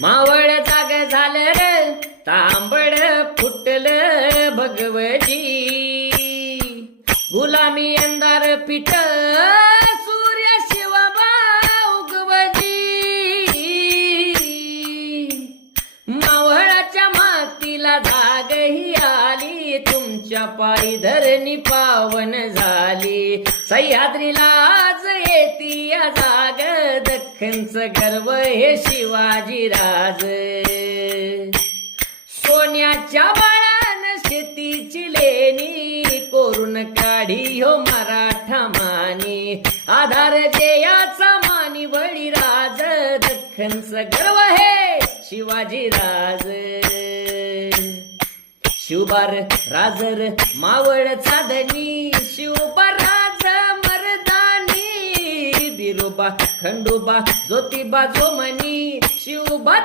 मावळ जाग झालं र तांबड फुटलं भगवजी गुलामी अंधार पिठ सूर्य शिवबा उगवजी मावळाच्या मातीला जाग ही आली तुमच्या पायी धरणी पावन झाली सह्याद्रीला आज येती या जाग दख्खनचं गर्व हे शिवाजी राज सोन्याच्या बाळान शेतीची लेणी कोरून काढी हो मराठा मानी आधार देयाचा मानी बळीराज दख्खनचं गर्व हे शिवाजी राज शिवबार राजर मावळ चांदणी शिवबा राज मर्दानी बिरोबा खंडोबा ज्योतिबा जोमनी शिवबा